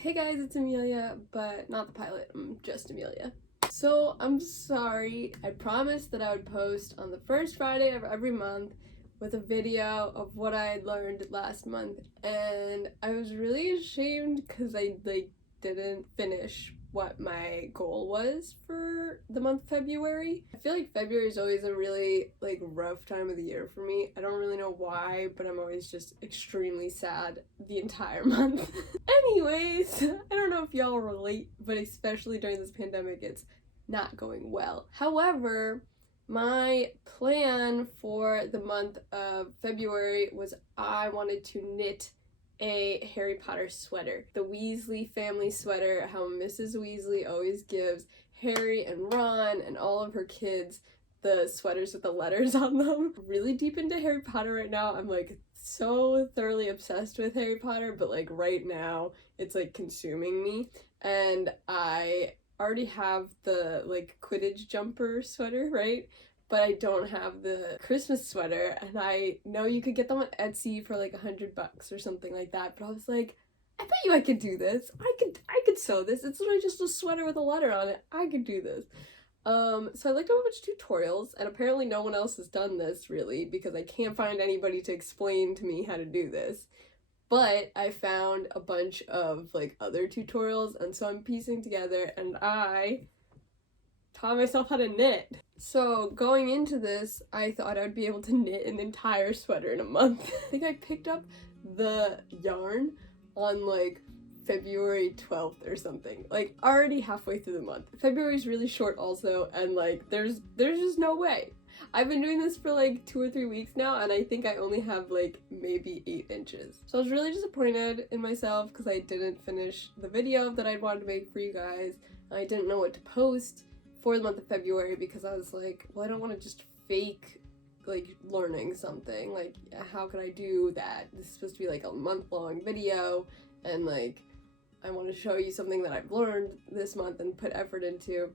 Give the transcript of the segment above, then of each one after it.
Hey guys, it's Amelia, but not the pilot. I'm just Amelia. So I'm sorry. I promised that I would post on the first Friday of every month with a video of what I had learned last month, and I was really ashamed because I didn't finish what my goal was for the month of February. I feel like February is always a really rough time of the year for me. I don't really know why, but I'm always just extremely sad the entire month. Anyways, I don't know if y'all relate, but especially during this pandemic, it's not going well. However, my plan for the month of February was I wanted to knit a Harry Potter sweater. The Weasley family sweater, how Mrs. Weasley always gives Harry and Ron and all of her kids the sweaters with the letters on them. Really deep into Harry Potter right now. I'm so thoroughly obsessed with Harry Potter, but right now it's consuming me. And I already have the Quidditch jumper sweater, right? But I don't have the Christmas sweater, and I know you could get them on Etsy for $100 or something like that, but I was like, I bet you I could do this. I could sew this. It's literally just a sweater with a letter on it. I could do this. So I looked up a bunch of tutorials, and apparently no one else has done this really, because I can't find anybody to explain to me how to do this. But I found a bunch of other tutorials, and so I'm piecing together, and I taught myself how to knit. So going into this, I thought I'd be able to knit an entire sweater in a month. I think I picked up the yarn on February 12th or something, already halfway through the month. February's really short also, and there's just no way. I've been doing this for 2 or 3 weeks now, and I think I only have maybe 8 inches. So I was really disappointed in myself because I didn't finish the video that I'd wanted to make for you guys. I didn't know what to post for the month of February because I was like, well, I don't want to just fake learning something. How could I do that? This is supposed to be a month-long video, and I want to show you something that I've learned this month and put effort into.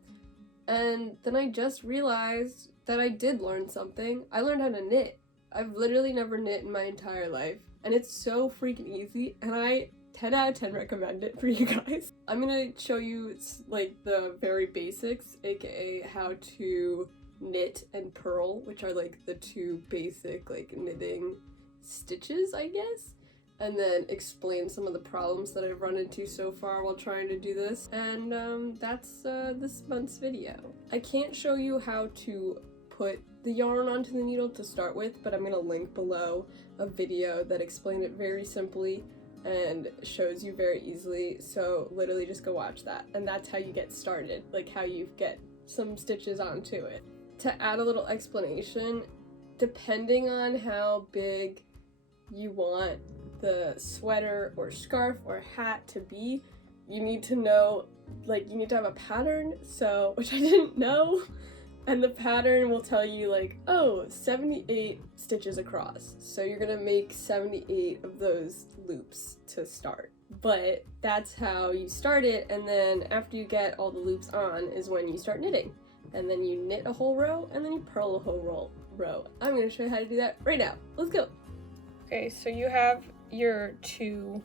And then I just realized that I did learn something. I learned how to knit. I've literally never knit in my entire life, and it's so freaking easy, and I 10 out of 10 recommend it for you guys. I'm gonna show you the very basics, aka how to knit and purl, which are the 2 basic knitting stitches, I guess, and then explain some of the problems that I've run into so far while trying to do this. And that's this month's video. I can't show you how to put the yarn onto the needle to start with, but I'm gonna link below a video that explained it very simply and shows you very easily, so literally just go watch that. And that's how you get started, how you get some stitches onto it. To add a little explanation, depending on how big you want the sweater or scarf or hat to be, you need to know, you need to have a pattern, so, which I didn't know. And the pattern will tell you oh, 78 stitches across. So you're gonna make 78 of those loops to start. But that's how you start it, and then after you get all the loops on is when you start knitting. And then you knit a whole row, and then you purl a whole row. I'm gonna show you how to do that right now. Let's go. Okay, so you have your 2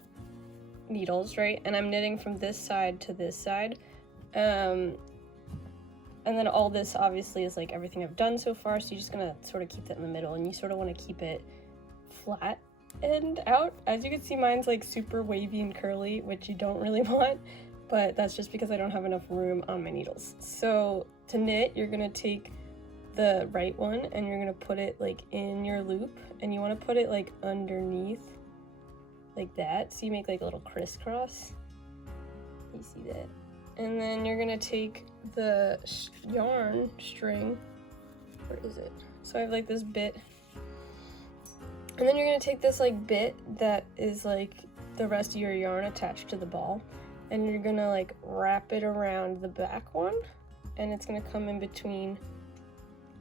needles, right? And I'm knitting from this side to this side. And then all this obviously is everything I've done so far, so you're just gonna sort of keep that in the middle, and you sort of want to keep it flat and out. As you can see, mine's super wavy and curly, which you don't really want, but that's just because I don't have enough room on my needles. So to knit, you're gonna take the right one and you're gonna put it in your loop, and you want to put it underneath like that, so you make a little crisscross. You see that? And then you're gonna take the yarn string, where is it? So I have this bit, and then you're gonna take this bit that is the rest of your yarn attached to the ball, and you're gonna wrap it around the back one, and it's gonna come in between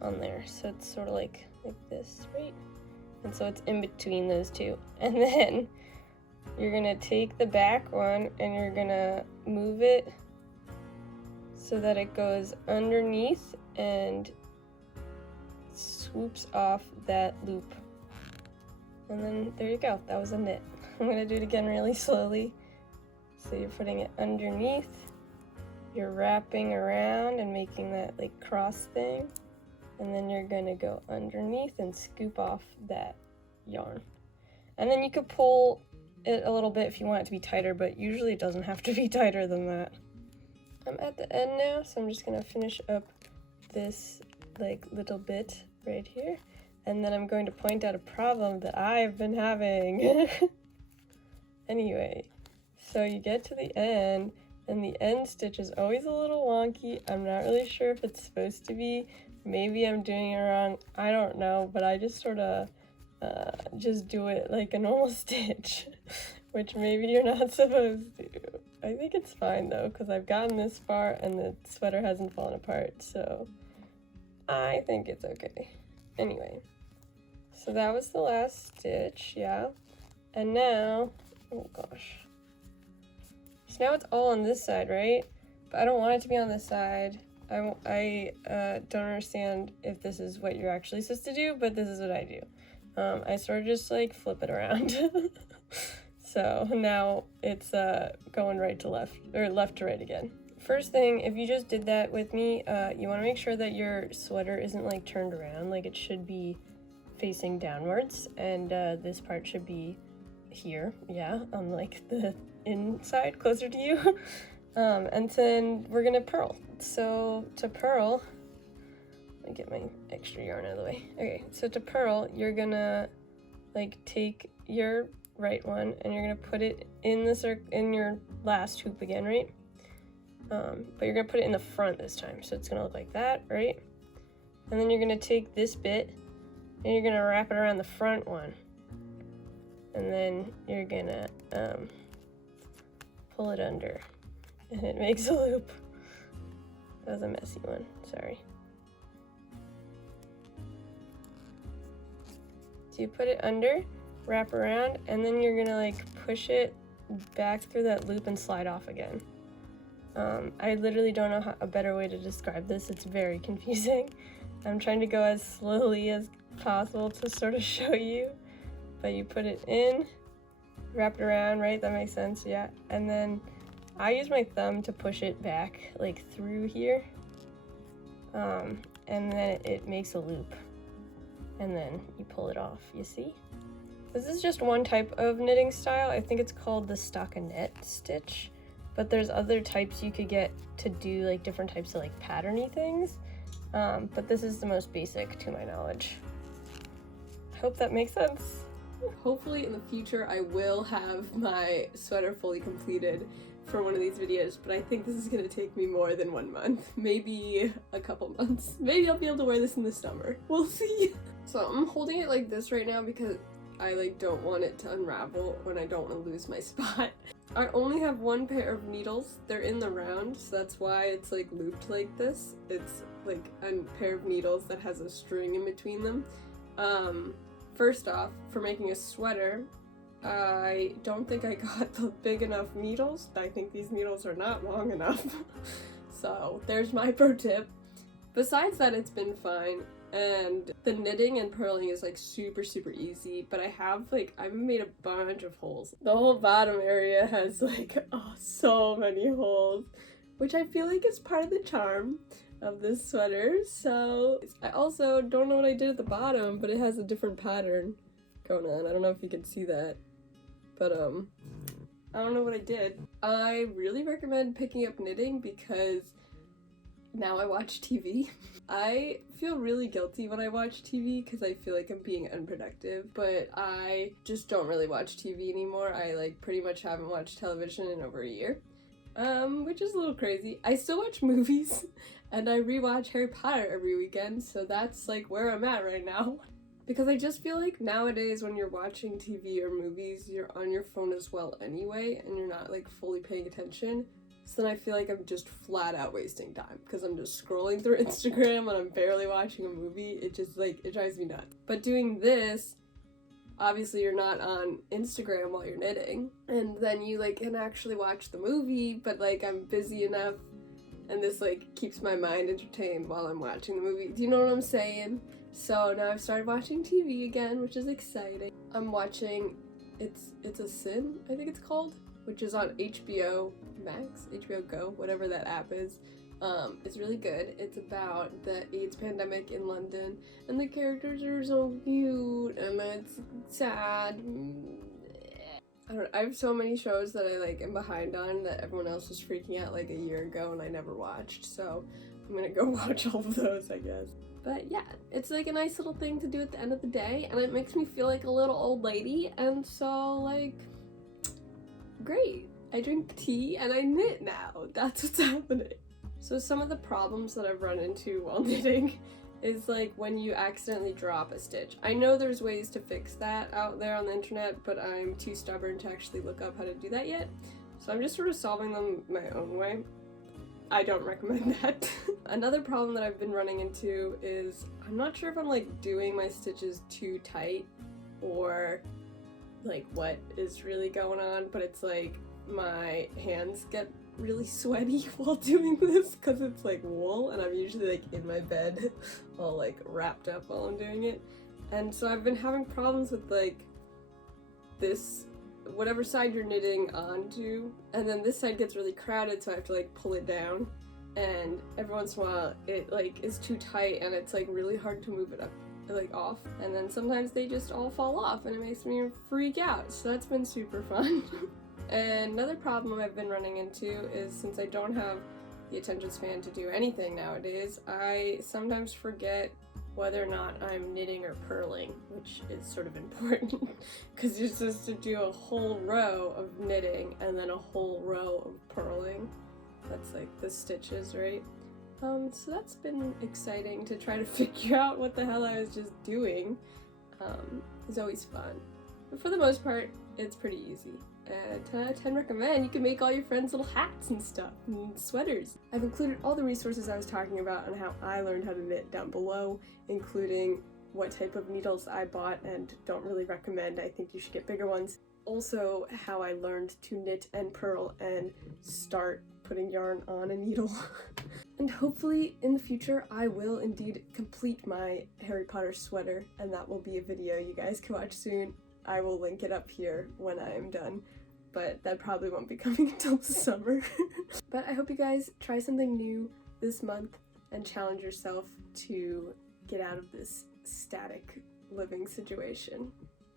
on there, so it's sort of like this, right? And so it's in between those 2, and then you're gonna take the back one and you're gonna move it so that it goes underneath and swoops off that loop. And then there you go, that was a knit. I'm gonna do it again really slowly So you're putting it underneath, you're wrapping around and making that like cross thing, and then you're gonna go underneath and scoop off that yarn. And then you could pull it a little bit if you want it to be tighter, but usually it doesn't have to be tighter than that. I'm at the end now, so I'm just gonna finish up this like little bit right here, and then I'm going to point out a problem that I've been having. Anyway, so you get to the end, and the end stitch is always a little wonky. I'm not really sure if it's supposed to be. Maybe I'm doing it wrong. I don't know, but I just sort of just do it like a normal stitch, which maybe you're not supposed to. I think it's fine though, because I've gotten this far and the sweater hasn't fallen apart, so I think it's okay. Anyway, so that was the last stitch, yeah. And now, oh gosh. So now it's all on this side, right? But I don't want it to be on this side. I don't understand if this is what you're actually supposed to do, but this is what I do. I sort of just like flip it around. So now it's going right to left, or left to right again. First thing, if you just did that with me, you want to make sure that your sweater isn't like turned around, like it should be facing downwards, and this part should be here, yeah, on like the inside, closer to you. And then we're gonna purl. So to purl, let me get my extra yarn out of the way. Okay, so to purl, you're gonna like take your right one and you're gonna put it in the in your last hoop again, right? But you're gonna put it in the front this time, so it's gonna look like that, right? And then you're gonna take this bit and you're gonna wrap it around the front one, and then you're gonna pull it under, and it makes a loop. That was a messy one, sorry. So you put it under, wrap around, and then you're gonna like push it back through that loop and slide off again. I literally don't know a better way to describe this. It's very confusing. I'm trying to go as slowly as possible to sort of show you, but you put it in, wrap it around, right? That makes sense, yeah. And then I use my thumb to push it back like through here, and then it makes a loop, and then you pull it off, you see? This is just one type of knitting style. I think it's called the stockinette stitch, but there's other types you could get to do like different types of like patterny things, but this is the most basic to my knowledge. I hope that makes sense. Hopefully in the future I will have my sweater fully completed for one of these videos, but I think this is gonna take me more than 1 month, maybe a couple months. Maybe I'll be able to wear this in the summer. We'll see. So I'm holding it like this right now because I like don't want it to unravel when I don't want to lose my spot. I only have one pair of needles. They're in the round, so that's why it's like looped like this. It's like a pair of needles that has a string in between them. First off, for making a sweater, I don't think I got the big enough needles. I think these needles are not long enough. So there's my pro tip. Besides that, it's been fine. And the knitting and purling is like super easy, but I've made a bunch of holes. The whole bottom area has like so many holes, which I feel like is part of the charm of this sweater. So I also don't know what I did at the bottom, but it has a different pattern going on. I don't know if you can see that, but I don't know what I did. I really recommend picking up knitting because now I watch TV. I feel really guilty when I watch TV because I feel like I'm being unproductive, but I just don't really watch TV anymore. I like pretty much haven't watched television in over a year, which is a little crazy. I still watch movies and I rewatch Harry Potter every weekend, so that's like where I'm at right now. Because I just feel like nowadays when you're watching TV or movies, you're on your phone as well anyway, and you're not like fully paying attention. So then I feel like I'm just flat out wasting time because I'm just scrolling through Instagram and I'm barely watching a movie. It just like, it drives me nuts. But doing this, obviously you're not on Instagram while you're knitting, and then you like can actually watch the movie, but like I'm busy enough and this like keeps my mind entertained while I'm watching the movie. Do you know what I'm saying? So now I've started watching TV again, which is exciting. I'm watching It's a Sin, I think it's called. which is on HBO Max, HBO Go, whatever that app is. It's really good. It's about the AIDS pandemic in London, and the characters are so cute, and it's sad. I don't know, I have so many shows that I like am behind on that everyone else was freaking out like a year ago and I never watched, so I'm gonna go watch all of those, I guess. But yeah, it's like a nice little thing to do at the end of the day, and it makes me feel like a little old lady, and so like, great. I drink tea and I knit now. That's what's happening. So some of the problems that I've run into while knitting is like when you accidentally drop a stitch. I know there's ways to fix that out there on the internet, but I'm too stubborn to actually look up how to do that yet. So I'm just sort of solving them my own way. I don't recommend that. Another problem that I've been running into is I'm not sure if I'm like doing my stitches too tight or like what is really going on, but it's like my hands get really sweaty while doing this because it's like wool and I'm usually like in my bed all like wrapped up while I'm doing it, and so I've been having problems with like this whatever side you're knitting onto, and then this side gets really crowded, so I have to like pull it down, and every once in a while it like is too tight and it's like really hard to move it up like off, and then sometimes they just all fall off and it makes me freak out, so that's been super fun. And another problem I've been running into is since I don't have the attention span to do anything nowadays, I sometimes forget whether or not I'm knitting or purling, which is sort of important because you're supposed to do a whole row of knitting and then a whole row of purling. That's like the stitches, right? So that's been exciting to try to figure out what the hell I was just doing. It's always fun. But for the most part, it's pretty easy. 10 out of 10 recommend. You can make all your friends little hats and stuff, and sweaters. I've included all the resources I was talking about and how I learned how to knit down below, including what type of needles I bought and don't really recommend. I think you should get bigger ones. Also, how I learned to knit and purl and start putting yarn on a needle. And hopefully in the future I will indeed complete my Harry Potter sweater, and that will be a video you guys can watch soon. I will link it up here when I am done, but that probably won't be coming until the summer. But I hope you guys try something new this month and challenge yourself to get out of this static living situation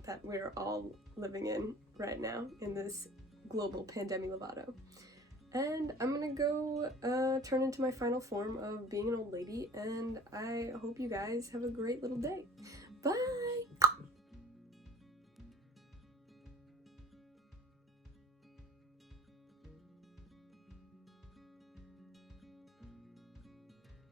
that we're all living in right now in this global pandemic lovato. And I'm gonna go turn into my final form of being an old lady, and I hope you guys have a great little day. Bye!